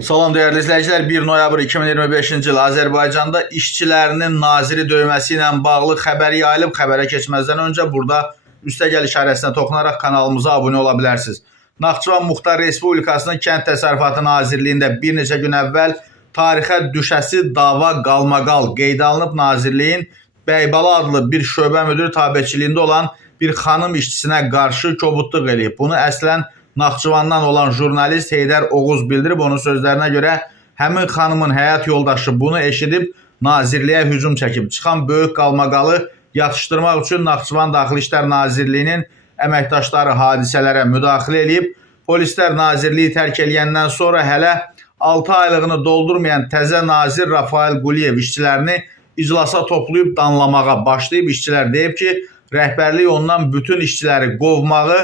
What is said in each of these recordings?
Salam değerli izləyicilər, 1 noyabr 2025-ci il Azərbaycanda işçilərinin naziri döyməsi ilə bağlı xəbər yayılıb. Xəbərə keçməzdən öncə burada üstəgəl işarəsinə toxunaraq kanalımıza abunə ola bilərsiniz. Naxçıvan Muxtar Respublikasının Kənd Təsərrüfatı Nazirliyində bir neçə gün əvvəl tarixə düşəsi dava qalmaqal qeydə alınıb. Nazirliyin Bəybala adlı bir şöbə müdürü tabeçiliyində olan bir xanım işçisinə qarşı kobudluq eləyib. Bunu əslən Naxçıvandan olan jurnalist Heydər Oğuz bildirib. Onun sözlərinə görə həmin xanımın həyat yoldaşı bunu eşidib nazirliyə hücum çəkib. Çıxan böyük qalmaqalı yatışdırmaq üçün Naxçıvan Daxili İşlər Nazirliyinin əməkdaşları hadisələrə müdaxilə edib. Polislər nazirliyi tərk eləyəndən sonra hələ 6 aylığını doldurmayan təzə nazir Rafael Quliyev işçilərini iclasa toplayıb danlamağa başlayıb. İşçilər deyib ki, rəhbərlik ondan bütün işçiləri qovmağı,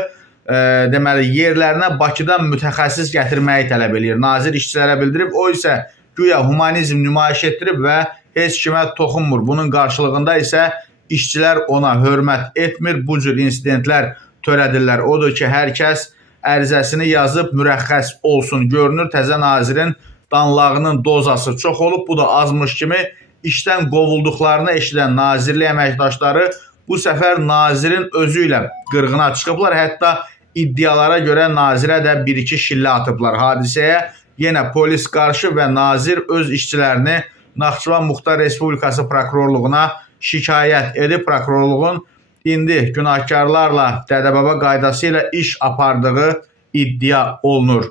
deməli yerlərinə Bakıdan mütəxəssis gətirməyi tələb edir. Nazir işçilərə bildirib, o isə güya humanizm nümayiş etdirib və heç kimə toxunmur. Bunun qarşılığında isə işçilər ona hörmət etmir, bu cür insidentlər törədirlər. Odur ki, hər kəs ərizəsini yazıb mürəxxəs olsun. Görünür, təzə nazirin danlağının dozası çox olub. Bu da azmış kimi işdən qovulduqlarını eşidən nazirlik əməkdaşları bu səfər nazirin özü ilə qırğına çıxıblar. Hətta iddialara görə nazirə də bir-iki şillə atıblar. Hadisəyə yenə polis qarşı və nazir öz işçilərini Naxçıvan Muxtar Respublikası prokurorluğuna şikayət edib. Prokurorluğun indi günahkarlarla dədəbaba qaydası ilə iş apardığı iddia olunur.